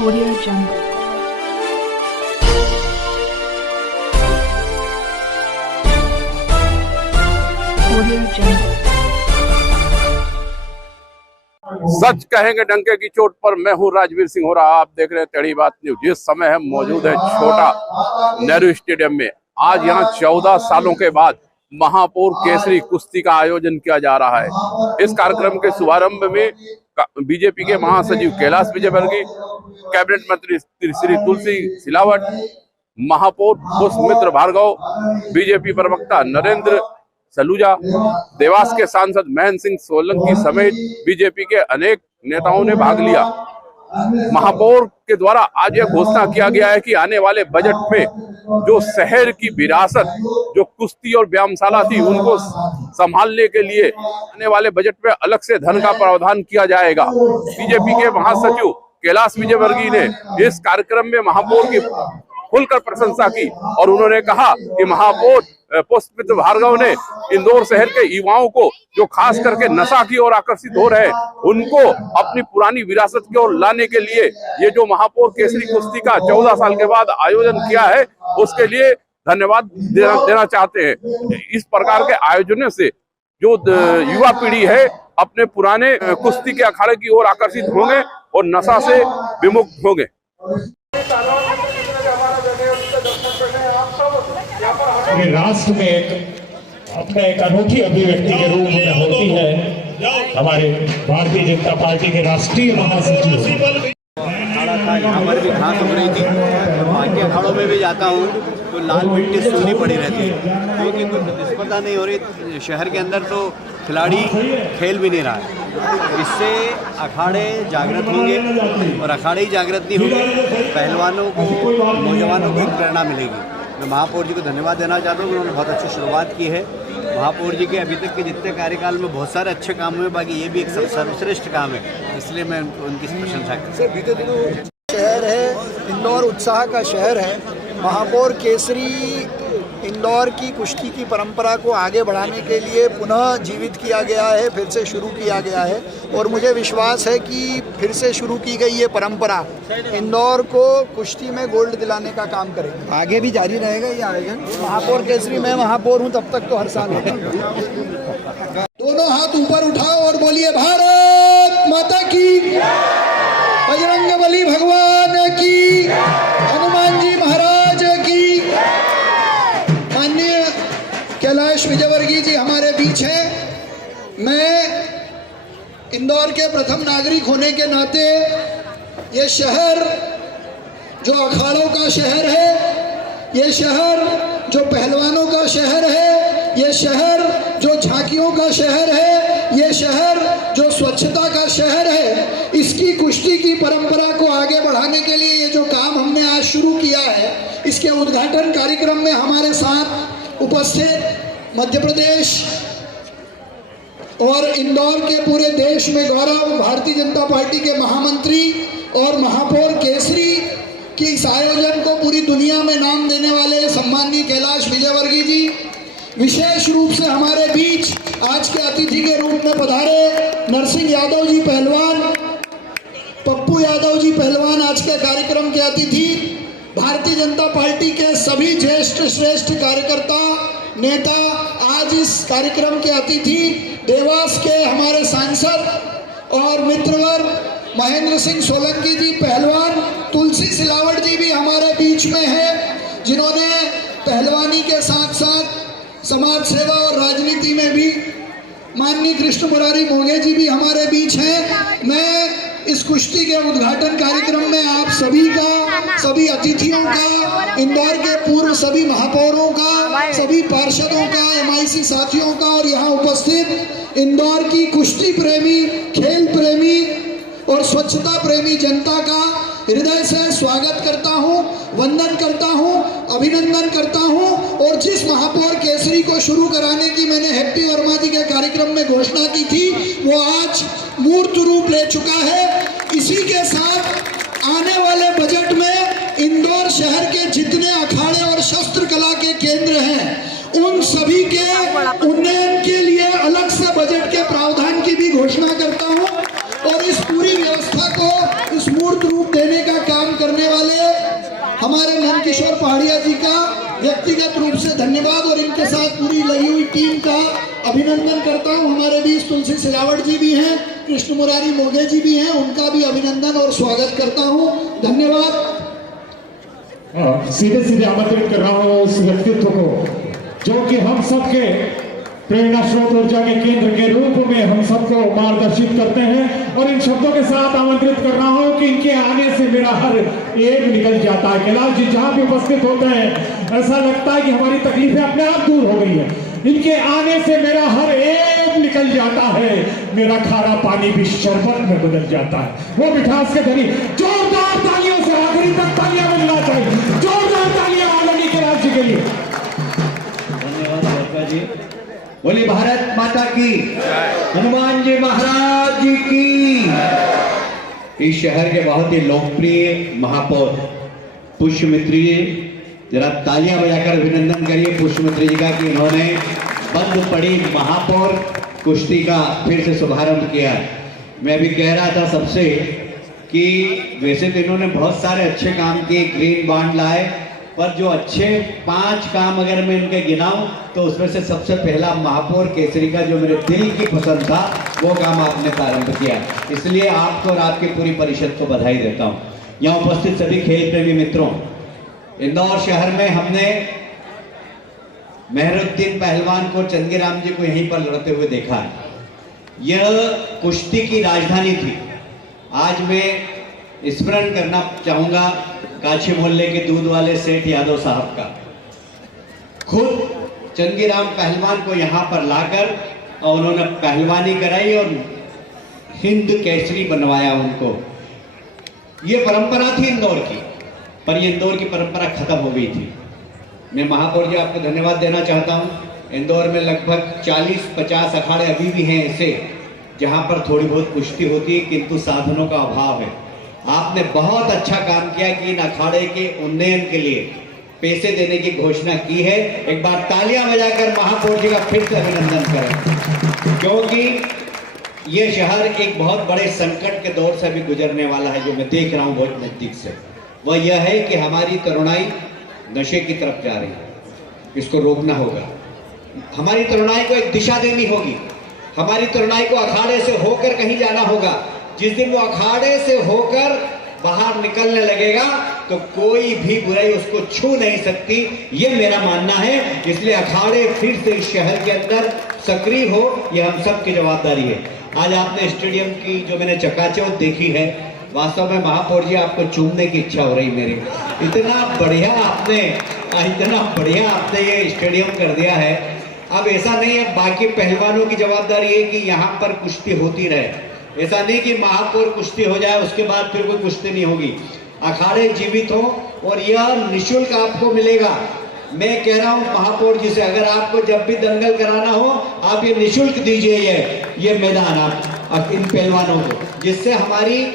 Audio Jungle. Audio Jungle. सच कहेंगे डंके की चोट पर। मैं हूं राजवीर सिंह हो रहा, आप देख रहे हैं टेढ़ी बात न्यूज। जिस समय हम मौजूद है छोटा नेहरू स्टेडियम में। आज यहां 14 सालों के बाद महापौर केसरी कुश्ती का आयोजन किया जा रहा है। इस कार्यक्रम के शुभारंभ में बीजेपी के महासचिव कैलाश विजयवर्गीय, कैबिनेट मंत्री श्री तुलसी सिलावट, महापौर पुष्पमित्र भार्गव, बीजेपी प्रवक्ता नरेंद्र सलूजा, देवास के सांसद महेंद्र सिंह सोलंकी समेत बीजेपी के अनेक नेताओं ने भाग लिया। महापौर के द्वारा आज यह घोषणा किया गया है कि आने वाले बजट में जो शहर की विरासत, जो कुश्ती और व्यायामशाला थी, उनको संभालने के लिए आने वाले बजट में अलग से धन का प्रावधान किया जाएगा। बीजेपी के महासचिव कैलाश विजयवर्गीय ने इस कार्यक्रम में महापौर की खुलकर प्रशंसा की और उन्होंने कहा कि महापौर पुष्पमित्र भार्गव ने इंदौर शहर के युवाओं को, जो खास करके नशा की ओर आकर्षित हो रहे हैं, उनको अपनी पुरानी विरासत की ओर लाने के लिए ये जो महापौर केसरी कुश्ती का 14 साल के बाद आयोजन किया है, उसके लिए धन्यवाद देना चाहते हैं। इस प्रकार के आयोजनों से जो युवा पीढ़ी है अपने पुराने कुश्ती के अखाड़े की ओर आकर्षित होंगे और नशा से विमुक्त होंगे। राष्ट्र में अपने एक अनूठी अभिव्यक्ति के रूप में होती है। हमारे भारतीय जनता पार्टी के राष्ट्रीय महासचिव यहाँ पर भी घास हो रही थी। बाकी अखाड़ों में भी जाता हूँ तो लाल मिट्टी सूनी पड़ी रहती है, क्योंकि कोई स्पर्धा नहीं हो रही शहर के अंदर, तो खिलाड़ी खेल भी नहीं रहा है। इससे अखाड़े जागृत होंगे और अखाड़े ही जागृत नहीं होंगे, पहलवानों को, नौजवानों को एक प्रेरणा मिलेगी। मैं महापौर जी को धन्यवाद देना चाहता हूँ, उन्होंने बहुत अच्छी शुरुआत की है। महापौर जी के अभी तक के जितने कार्यकाल में बहुत सारे अच्छे काम हुए, बाकी ये भी एक सर्वश्रेष्ठ काम है, इसलिए मैं उनकी प्रशंसा करता हूँ। बीते दिनों शहर है इंदौर, उत्साह का शहर है। महापौर केसरी इंदौर की कुश्ती की परंपरा को आगे बढ़ाने के लिए पुनः जीवित किया गया है, फिर से शुरू किया गया है और मुझे विश्वास है कि फिर से शुरू की गई ये परंपरा इंदौर को कुश्ती में गोल्ड दिलाने का काम करेगी। आगे भी जारी रहेगा ये आयोजन। महापौर केसरी, मैं महापौर हूँ तब तक तो हर साल होगा। दोनों हाथ ऊपर उठाओ और बोलिए भारत माता की, बजरंगबली भगवान की, हनुमान जी महाराज की। माननीय कैलाश विजयवर्गीय जी हमारे बीच हैं। मैं इंदौर के प्रथम नागरिक होने के नाते ये शहर जो अखाड़ों का शहर है, ये शहर जो पहलवानों का शहर है, ये शहर जो झांकियों का शहर है, ये शहर जो स्वच्छता का शहर है, इसकी कुश्ती की परंपरा को आगे बढ़ाने के लिए ये जो काम हमने आज शुरू किया है, इसके उद्घाटन कार्यक्रम में हमारे साथ उपस्थित मध्य प्रदेश और इंदौर के पूरे देश में गौरव भारतीय जनता पार्टी के महामंत्री और महापौर केसरी की इस आयोजन को पूरी दुनिया में नाम देने वाले सम्माननीय कैलाश विजयवर्गीय जी विशेष रूप से हमारे बीच आज के अतिथि के रूप में पधारे। नरसिंह यादव जी पहलवान, पप्पू यादव जी पहलवान आज के कार्यक्रम के अतिथि। भारतीय जनता पार्टी के सभी ज्येष्ठ श्रेष्ठ कार्यकर्ता, नेता आज इस कार्यक्रम के अतिथि। देवास के हमारे सांसद और मित्रवर महेंद्र सिंह सोलंकी जी पहलवान, तुलसी सिलावट जी भी हमारे बीच में है, जिन्होंने पहलवानी के साथ साथ समाज सेवा और राजनीति में भी। माननीय कृष्ण मुरारी मोघे जी भी हमारे बीच हैं। मैं इस कुश्ती के उद्घाटन कार्यक्रम में आप सभी का, सभी अतिथियों का, इंदौर के पूर्व सभी महापौरों का, सभी पार्षदों का, MIC साथियों का और यहाँ उपस्थित इंदौर की कुश्ती प्रेमी, खेल प्रेमी और स्वच्छता प्रेमी जनता का हृदय से स्वागत करता हूँ, वंदन करता हूँ, अभिनंदन करता हूँ। और जिस महापौर केसरी को शुरू कराने की मैंने हैप्पी वर्मा जी के कार्यक्रम में घोषणा की थी, वो आज मूर्त रूप ले चुका है। इसी के साथ आने वाले बजट में इंदौर शहर के जितने अखाड़े और शस्त्र कला के केंद्र हैं, उन सभी के उन्नयन के लिए अलग से बजट के प्रावधान की भी घोषणा करता हूँ और इस पूरी व्यवस्था को, इस मूर्त रूप देने का काम करने वाले हमारे नंदकिशोर पहाड़िया जी का व्यक्तिगत रूप से धन्यवाद और इनके साथ पूरी लगी हुई टीम का अभिनंदन करता हूं। हमारे बीच तुलसी सिलावट जी भी हैं, कृष्ण मुरारी मोघे जी भी हैं, उनका भी अभिनंदन और स्वागत करता हूं। धन्यवाद। सीधे सीधे आमंत्रित कर रहा हूँ उस व्यक्तित्व को जो कि हम सबके प्रेरणा स्रोत ऊर्जा के केंद्र के रूप में हम सबको मार्गदर्शित करते हैं, और इन शब्दों के साथ आमंत्रित कर रहा हूं कि इनके आने से मेरा हर एक निकल जाता है। कैलाश जी जहां भी उपस्थित होते हैं ऐसा लगता है कि हमारी तकलीफें अपने आप दूर हो गई है। इनके आने से मेरा हर एक निकल जाता है, मेरा खारा पानी भी शरबत में बदल जाता है। वो मिठास के धनी जोरदार तालियों से आखिरी तक तालियां बजना चाहिए, जोरदार तालियां आदरणीय कैलाश जी के लिए। धन्यवाद जी। बोली भारत माता की, हनुमान जी महाराज जी की। इस शहर के बहुत ही लोकप्रिय महापौर पुष्यमित्री जी, जरा तालियां बजाकर अभिनंदन करिए पुष्यमित्री जी का कि इन्होंने बंद पड़ी महापौर कुश्ती का फिर से शुभारंभ किया। मैं भी कह रहा था सबसे कि वैसे तो इन्होंने बहुत सारे अच्छे काम किए, ग्रीन बॉन्ड लाए, पर जो अच्छे 5 काम अगर मैं इनके गिनाऊं तो उसमें से सबसे पहला महापौर केसरी का जो मेरे दिल की पसंद था वो काम आपने प्रारंभ किया। इसलिए आपको और आपकी पूरी परिषद को बधाई देता हूं। यहाँ उपस्थित सभी खेल प्रेमी मित्रों, इंदौर शहर में हमने मेहरुद्दीन पहलवान को, चंदीराम जी को यहीं पर लड़ते हुए देखा है। यह कुश्ती की राजधानी थी। आज मैं स्मरण करना चाहूंगा काशी मोहल्ले के दूध वाले सेठ यादव साहब का। खुद चंदीराम पहलवान को यहाँ पर लाकर और उन्होंने पहलवानी कराई और हिंद केसरी बनवाया उनको। ये परंपरा थी इंदौर की, पर ये इंदौर की परंपरा खत्म हो गई थी। मैं महापौर जी आपको धन्यवाद देना चाहता हूँ। इंदौर में लगभग 40-50 अखाड़े अभी भी हैं ऐसे जहाँ पर थोड़ी बहुत कुश्ती होती है, किंतु साधनों का अभाव है। आपने बहुत अच्छा काम किया कि इन अखाड़े के उन्नयन के लिए पैसे देने की घोषणा की है। एक बार तालियां बजाकर महापौर जी का फिर से अभिनंदन करें, क्योंकि ये शहर एक बहुत बड़े संकट के दौर से अभी गुजरने वाला है, जो मैं देख रहा हूँ बहुत नजदीक से। वह यह है कि हमारी तरुणाई नशे की तरफ जा रही है, इसको रोकना होगा। हमारी तरुणाई को एक दिशा देनी होगी। हमारी तरुणाई को अखाड़े से होकर कहीं जाना होगा। जिस दिन वो अखाड़े से होकर बाहर निकलने लगेगा तो कोई भी बुराई उसको छू नहीं सकती, ये मेरा मानना है। इसलिए अखाड़े फिर से इस शहर के अंदर सक्रिय हो, ये हम सब की जवाबदारी है। आज आपने स्टेडियम की जो मैंने चकाचौंध देखी है, वास्तव में महापौर जी आपको चूमने की इच्छा हो रही मेरी। इतना बढ़िया आपने ये स्टेडियम कर दिया है। अब ऐसा नहीं है, बाकी पहलवानों की जवाबदारी है कि यहाँ पर कुश्ती होती रहे। ऐसा नहीं कि महापौर कुश्ती हो जाए उसके बाद फिर कोई कुश्ती नहीं होगी। अखाड़े जीवित हो और यह निःशुल्क आपको मिलेगा। मैं कह रहा हूँ महापौर जी से, अगर आपको जब भी दंगल कराना हो आप ये निःशुल्क दीजिए ये मैदान आप इन पहलवानों को, जिससे हमारी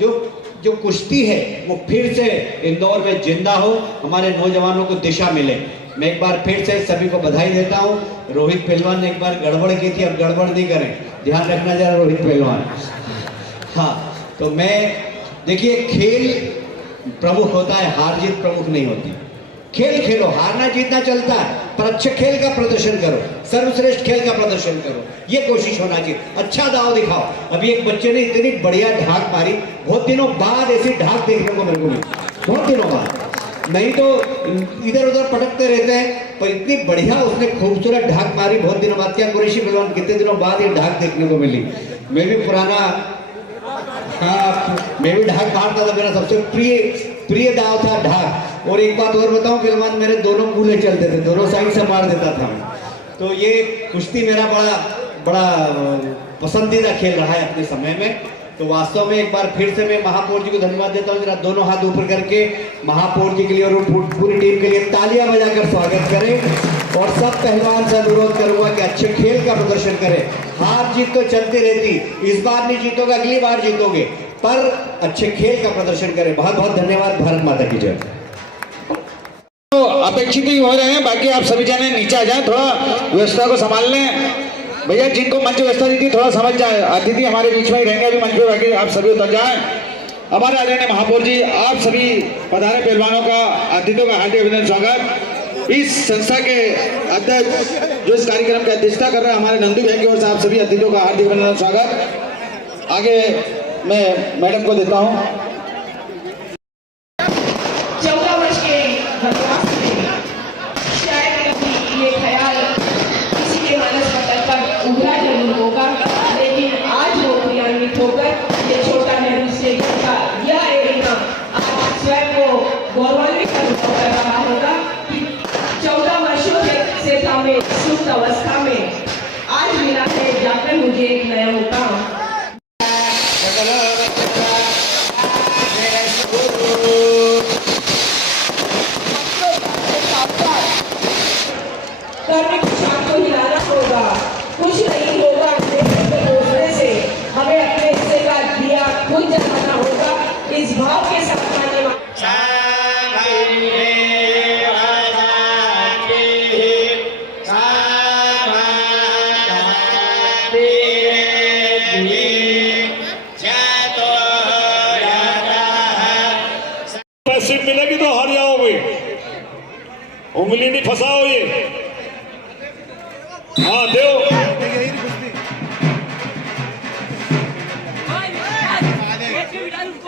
जो कुश्ती है वो फिर से इंदौर में जिंदा हो, हमारे नौजवानों को दिशा मिले। मैं एक बार फिर से सभी को बधाई देता हूँ। रोहित पहलवान ने एक बार गड़बड़ की थी, अब गड़बड़ नहीं करें, ध्यान रखना जरा रोहित पहलवान। हाँ, तो मैं देखिए, खेल प्रमुख होता है, हार जीत प्रमुख नहीं होती। खेल खेलो, हारना जीतना चलता है, पर अच्छे खेल का प्रदर्शन करो, सर्वश्रेष्ठ खेल का प्रदर्शन करो, ये कोशिश होना चाहिए। अच्छा दाव दिखाओ। अभी एक बच्चे ने इतनी बढ़िया ढाक मारी, बहुत दिनों बाद ऐसी ढाक देखने को मेरे को मिली, बहुत दिनों बाद। नहीं तो इधर उधर पटकते रहते हैं, पर इतनी बढ़िया उसने खूबसूरत ढाक मारी बहुत दिनों बाद। क्या कुरैशी पहलवान, कितने दिनों बाद ये ढाक देखने को मिली। मैं भी पुराना, हाँ, मैं भी ढाक मारता था, मेरा सबसे प्रिय दाव था ढाक। और एक बात और बताऊं पहलवान, मेरे दोनों कूले चलते थे, दोनों साइड से मार देता था। तो ये कुश्ती मेरा बड़ा पसंदीदा खेल रहा है अपने समय में। तो वास्तव में एक बार फिर से मैं महापौर जी को धन्यवाद देता हूँ। जरा दोनों हाथ ऊपर करके महापौर जी के लिए और पूरी टीम के लिए तालियां बजाकर स्वागत करें। और सब पहलवान से अनुरोध करूंगा कि अच्छे खेल का प्रदर्शन करें। हार जीत तो चलती रहती, इस बार नहीं जीतोगे अगली बार जीतोगे, पर अच्छे खेल का प्रदर्शन करें। बहुत बहुत धन्यवाद। भारत माता की जय। तो अपेक्षित ही हो रहे हैं, बाकी आप सभी जने नीचे आ जाएं, थोड़ा व्यवस्था को संभाल लें। भैया जिनको मंच व्यवस्था दी थी थोड़ा समझ जाए, अतिथि हमारे बीच में ही रहेंगे अभी मंच पे, बाकी आप सभी उतर जाएं। हमारे आदरणीय महापौर जी, आप सभी पधारे पहलवानों का, अतिथियों का हार्दिक अभिनंदन स्वागत। इस संस्था के अध्यक्ष जो इस कार्यक्रम की अध्यक्षता कर रहे हैं हमारे नंदू भाई की ओर से आप सभी अतिथियों का हार्दिक अभिनंदन स्वागत। आगे मैं मैडम को देता हूँ। 14 वर्ष के वनवास में शायद कभी ये ख्याल किसी के मानस पटल पर उभरा जरूर होगा, लेकिन आज वो क्रियान्वित होकर ये छोटा नेहरू स्टेडियम का यह एरिना आज स्वयं को गौरवान्वित अनुभव कर रहा होगा कि 14 वर्षों से था मैं सुप्त अवस्था में, आज मिला है जाकर मुझे एक नया मुकाम। कर्म की छाप को हिलाना होगा, कुछ नहीं होगा दूसरे से, हमें अपने हिस्से का दिया खुद जलाना होगा। इस भाव के साथ पैसे मिलेगी तो हार जाओगे, उंगली नहीं फंसाओ ये। हाँ दो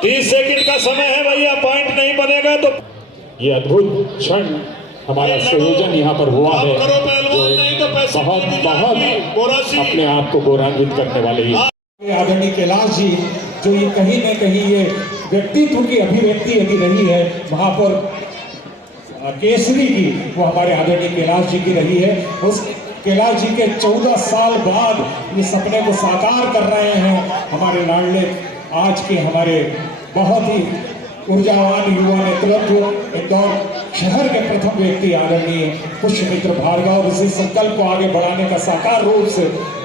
30 सेकंड का समय है भैया, पॉइंट नहीं बनेगा तो। ये अद्भुत क्षण हमारा संयोजन यहाँ पर हुआ है, जो बहुत अपने आप को गौरवान्वित करने वाले ही। आदरणीय कैलाश जी, जो ये कहीं न कहीं ये व्यक्तित्व की अभिव्यक्ति यदि रही है महापौर केसरी की, वो हमारे आदरणीय कैलाश जी की रही है। उस कैलाश जी के 14 साल बाद ये सपने को साकार कर रहे हैं हमारे लाडले, आज के हमारे बहुत ही ऊर्जावान युवा नेतृत्व, इंदौर शहर के प्रथम व्यक्ति आदरणीय पुष्यमित्र भार्गव, इसी संकल्प को आगे बढ़ाने का साकार रूप से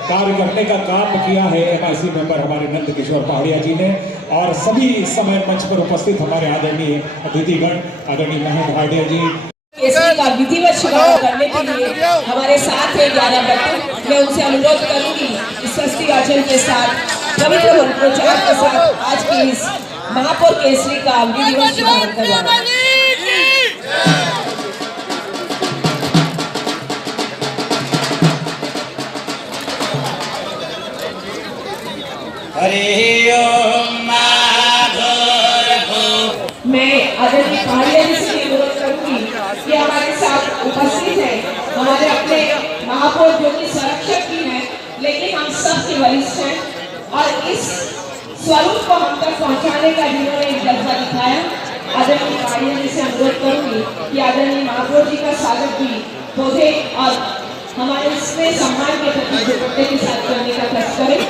कार्य करने का काम किया है MIC मेंबर हमारे नंद किशोर पहाड़िया जी ने, और सभी इस समय मंच पर उपस्थित हमारे आदरणीय अतिथिगण, आदरणीय महेंद्र भाटिया जी। केसरी का विधिवत शुभारंभ करने के लिए हमारे साथ है 11 बच्चे। मैं उनसे अनुरोध करूंगी इस स्वस्ति आचरण के साथ, पवित्र मंत्रोच्चार के साथ आज की इस महापौर केसरी का विधिवत शुभारंभ करवाना। मैं आदरणीय पहाड़िया जी से अनुरोध करूंगी कि हमारे साथ उपस्थित है हमारे अपने महापौर जो कि संरक्षक भी हैं, लेकिन हम सबके वरिष्ठ हैं, और इस स्वरूप को हम तक पहुंचाने का जिन्होंने एक जज्बा दिखाया, आदरणीय पहाड़िया जी से अनुरोध करूंगी कि आदरणीय महापौर जी का स्वागत भी पौधे और हमारे इसमें सम्मान के प्रति दुपट्टे के साथ करने का कष्ट करें।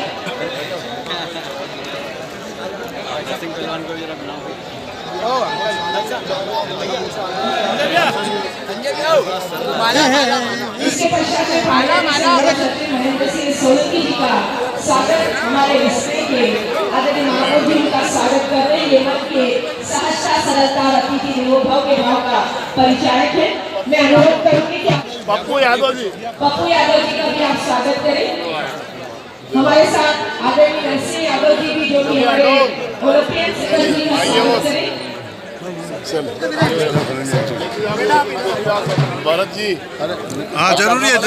इसके पश्चात महेंद्र सिंह सोलंकी जी का स्वागत हमारे हिस्से के आदरणीय महापौर जी का स्वागत कर रहे हैं। ये मन के सहजता, सरलता और अतिथि देवोभव के भाव का परिचायक है। मैं अनुरोध करूंगी कि पप्पू यादव जी का भी आप स्वागत करें। हमारे साथ आदरणीय नरसिंह यादव जी भी, जो कि हमारे ओलंपियन जी का स्वागत करें। भरत जी, हाँ जरूरी है।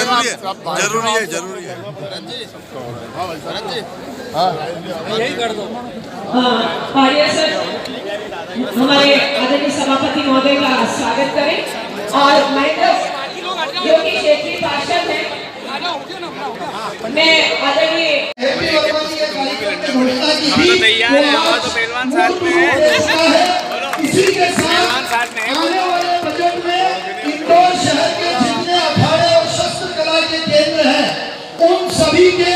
यही कर दो। हाँ पारिया सर हमारे आदरणीय सभापति महोदय का स्वागत करें, और महेंद्र जो कि क्षेत्रीय पार्षद है, मैं आदरणीय तैयार है तो पहलवान साथ में है। इसी के साथ आने वाले बजट में इंदौर शहर के जितने अखाड़े और शस्त्र कला के केंद्र हैं, उन सभी के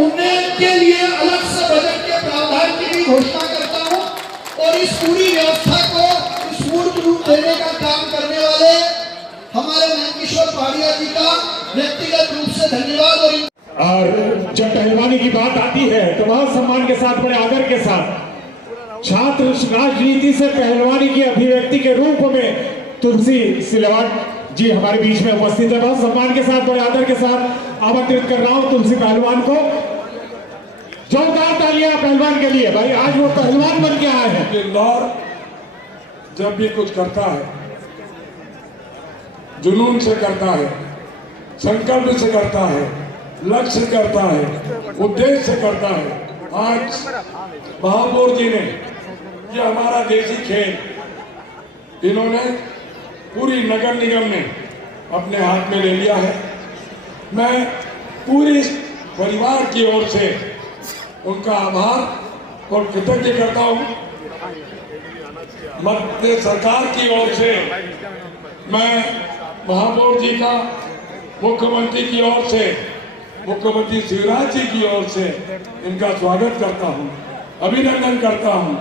उन्नयन के लिए अलग से बजट के प्रावधान की भी घोषणा करता हूं, और इस पूरी व्यवस्था को स्फूर्त रूप देने का काम करने वाले हमारे नंदकिशोर पहाड़िया जी का व्यक्तिगत रूप से धन्यवाद। और जब पहलवानी की बात आती है तो बहुत सम्मान के साथ, बड़े आदर के साथ छात्र राजनीति से पहलवानी की अभिव्यक्ति के रूप में तुलसी सिलवाट जी हमारे बीच में उपस्थित है। बहुत सम्मान के साथ, बड़े आदर के साथ आमंत्रित कर रहा हूं तुलसी पहलवान को। जोरदार तालियां पहलवान के लिए भाई, आज वो पहलवान बन के आए हैं। ये लॉर जब भी कुछ करता है जुनून से करता है, संकल्प से करता है, लक्ष्य से करता है, उद्देश्य से करता है। आज महापौर जी ने ये हमारा देसी खेल इन्होंने पूरी नगर निगम ने अपने हाथ में ले लिया है। मैं पूरी परिवार की ओर से उनका आभार और कृतज्ञ करता हूँ। मध्य सरकार की ओर से मैं महापौर जी का, मुख्यमंत्री की ओर से, मुख्यमंत्री शिवराज जी की ओर से इनका स्वागत करता हूँ, अभिनंदन करता हूँ।